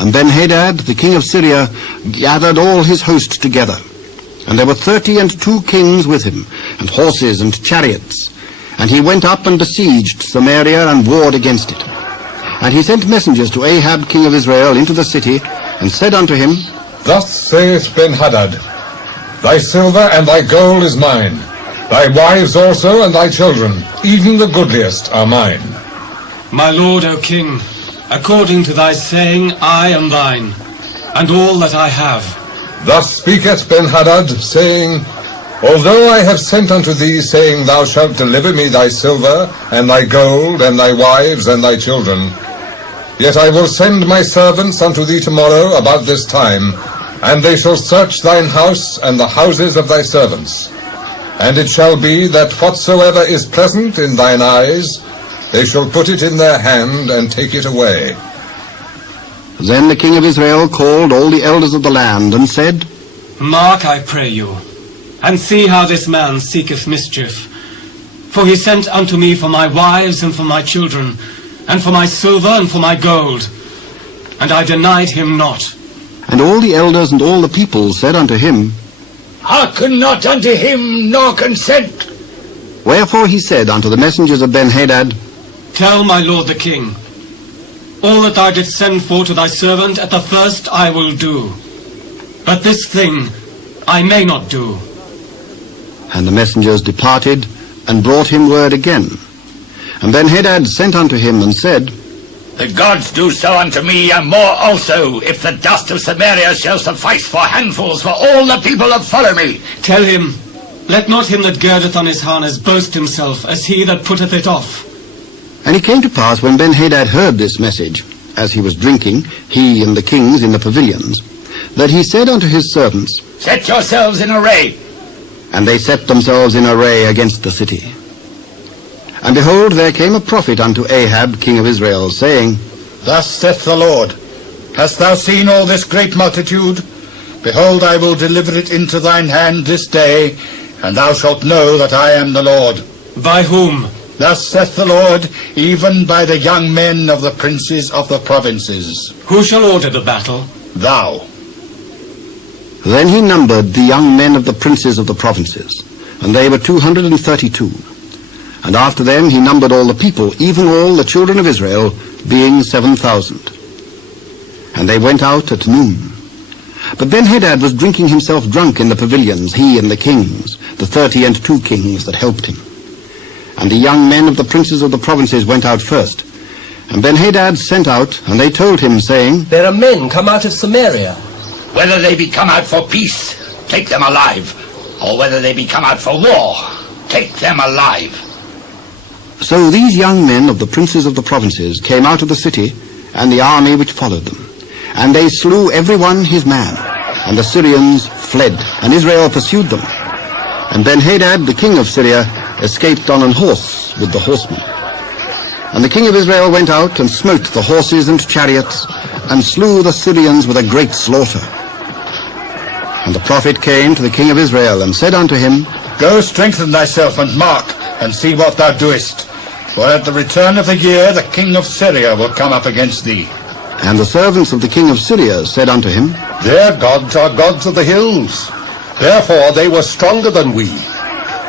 And Benhadad, the king of Syria, gathered all his host together. And there were 32 kings with him, and horses and chariots. And he went up and besieged Samaria and warred against it. And he sent messengers to Ahab, king of Israel, into the city, and said unto him, Thus saith Benhadad, Thy silver and thy gold is mine, thy wives also and thy children, even the goodliest, are mine. My lord, O king, according to thy saying, I am thine, and all that I have. Thus speaketh Benhadad, saying, Although I have sent unto thee, saying, Thou shalt deliver me thy silver, and thy gold, and thy wives, and thy children, yet I will send my servants unto thee tomorrow about this time, and they shall search thine house, and the houses of thy servants. And it shall be that whatsoever is pleasant in thine eyes, they shall put it in their hand, and take it away. Then the king of Israel called all the elders of the land, and said, Mark, I pray you, and see how this man seeketh mischief. For he sent unto me for my wives and for my children, and for my silver and for my gold, and I denied him not. And all the elders and all the people said unto him, Hearken not unto him, nor consent. Wherefore he said unto the messengers of Benhadad, Tell my lord the king, all that thou didst send for to thy servant at the first I will do, but this thing I may not do. And the messengers departed, and brought him word again. And Benhadad sent unto him, and said, The gods do so unto me, and more also, if the dust of Samaria shall suffice for handfuls for all the people that follow me. Tell him, let not him that girdeth on his harness boast himself, as he that putteth it off. And it came to pass, when Benhadad heard this message, as he was drinking, he and the kings in the pavilions, that he said unto his servants, Set yourselves in array. And they set themselves in array against the city. And behold, there came a prophet unto Ahab, king of Israel, saying, Thus saith the Lord, Hast thou seen all this great multitude? Behold, I will deliver it into thine hand this day, and thou shalt know that I am the Lord. By whom? Thus saith the Lord, even by the young men of the princes of the provinces. Who shall order the battle? Thou. Then he numbered the young men of the princes of the provinces, and they were 232. And after them he numbered all the people, even all the children of Israel, being 7,000. And they went out at noon. But Benhadad was drinking himself drunk in the pavilions, he and the kings, the 32 kings that helped him. And the young men of the princes of the provinces went out first. And Benhadad sent out, and they told him, saying, There are men come out of Samaria. Whether they be come out for peace, take them alive, or whether they be come out for war, take them alive. So these young men of the princes of the provinces came out of the city, and the army which followed them. And they slew every one his man, and the Syrians fled, and Israel pursued them. And Benhadad, the king of Syria, escaped on an horse with the horsemen. And the king of Israel went out and smote the horses and chariots, and slew the Syrians with a great slaughter. And the prophet came to the king of Israel, and said unto him, Go strengthen thyself, and mark, and see what thou doest. For at the return of the year the king of Syria will come up against thee. And the servants of the king of Syria said unto him, Their gods are gods of the hills. Therefore they were stronger than we.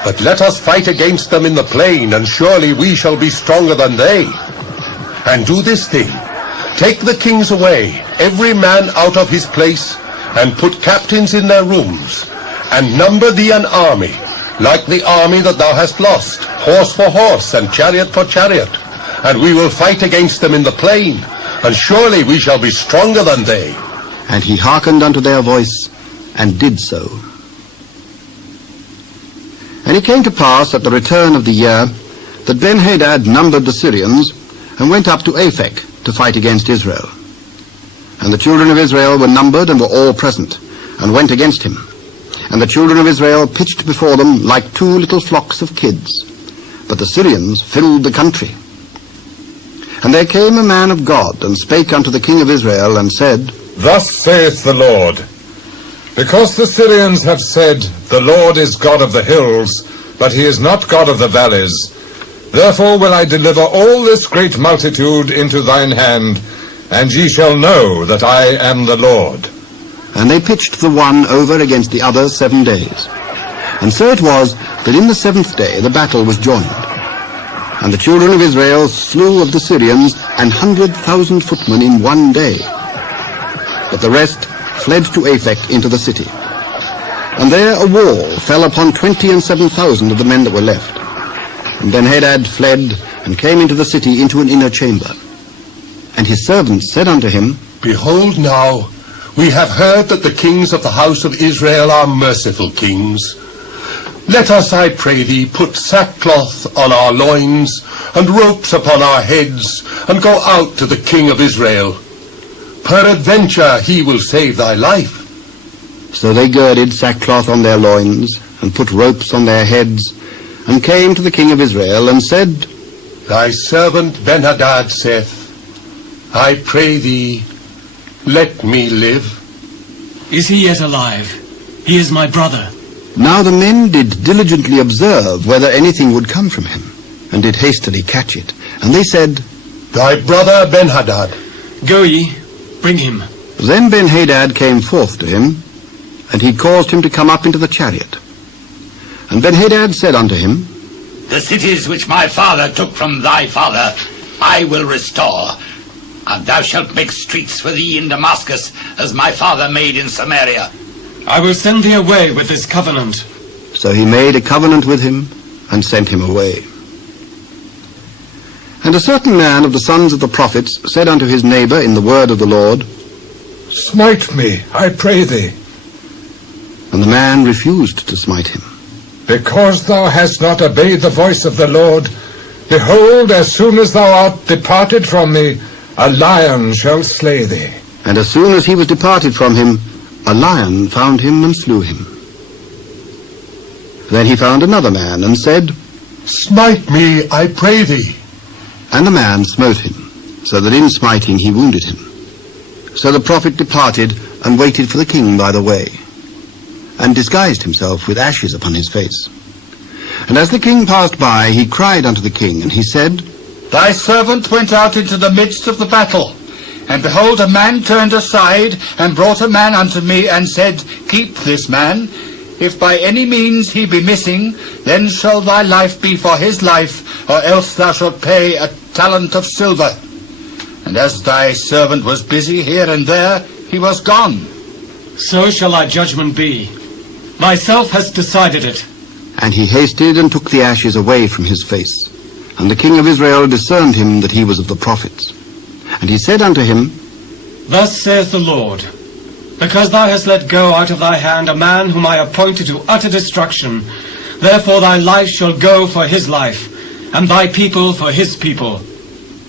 But let us fight against them in the plain, and surely we shall be stronger than they. And do this thing. Take the kings away, every man out of his place, and put captains in their rooms, and number thee an army, like the army that thou hast lost, horse for horse, and chariot for chariot. And we will fight against them in the plain, and surely we shall be stronger than they. And he hearkened unto their voice, and did so. And it came to pass at the return of the year, that Benhadad numbered the Syrians, and went up to Aphek to fight against Israel. And the children of Israel were numbered, and were all present, and went against him. And the children of Israel pitched before them like 2 little flocks of kids. But the Syrians filled the country. And there came a man of God, and spake unto the king of Israel, and said, Thus saith the Lord, Because the Syrians have said, The Lord is God of the hills, but he is not God of the valleys, therefore will I deliver all this great multitude into thine hand, and ye shall know that I am the Lord. And they pitched the one over against the other 7 days. And so it was that in the 7th day the battle was joined. And the children of Israel slew of the Syrians 100,000 footmen in 1 day. But the rest fled to Aphek into the city. And there a wall fell upon 27,000 of the men that were left. And Benhadad fled and came into the city into an inner chamber. And his servants said unto him, Behold now, we have heard that the kings of the house of Israel are merciful kings. Let us, I pray thee, put sackcloth on our loins, and ropes upon our heads, and go out to the king of Israel. Peradventure he will save thy life. So they girded sackcloth on their loins, and put ropes on their heads, and came to the king of Israel, and said, Thy servant Benhadad saith, I pray thee, let me live. Is he yet alive? He is my brother. Now the men did diligently observe whether anything would come from him, and did hastily catch it. And they said, Thy brother Benhadad. Go ye, bring him. Then Benhadad came forth to him, and he caused him to come up into the chariot. And Benhadad said unto him, The cities which my father took from thy father I will restore, and thou shalt make streets for thee in Damascus, as my father made in Samaria. I will send thee away with this covenant. So he made a covenant with him, and sent him away. And a certain man of the sons of the prophets said unto his neighbor in the word of the Lord, Smite me, I pray thee. And the man refused to smite him. Because thou hast not obeyed the voice of the Lord, behold, as soon as thou art departed from me, a lion shall slay thee. And as soon as he was departed from him, a lion found him and slew him. Then he found another man, and said, Smite me, I pray thee. And the man smote him, so that in smiting he wounded him. So the prophet departed, and waited for the king by the way, and disguised himself with ashes upon his face. And as the king passed by, he cried unto the king, and he said, Thy servant went out into the midst of the battle, and behold, a man turned aside, and brought a man unto me, and said, Keep this man. If by any means he be missing, then shall thy life be for his life, or else thou shalt pay a talent of silver. And as thy servant was busy here and there, he was gone. So shall thy judgment be. Thyself hast decided it. And he hasted and took the ashes away from his face. And the king of Israel discerned him that he was of the prophets. And he said unto him, Thus saith the Lord, Because thou hast let go out of thy hand a man whom I appointed to utter destruction, therefore thy life shall go for his life, and thy people for his people.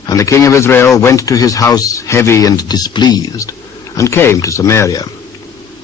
And the king of Israel went to his house heavy and displeased, and came to Samaria.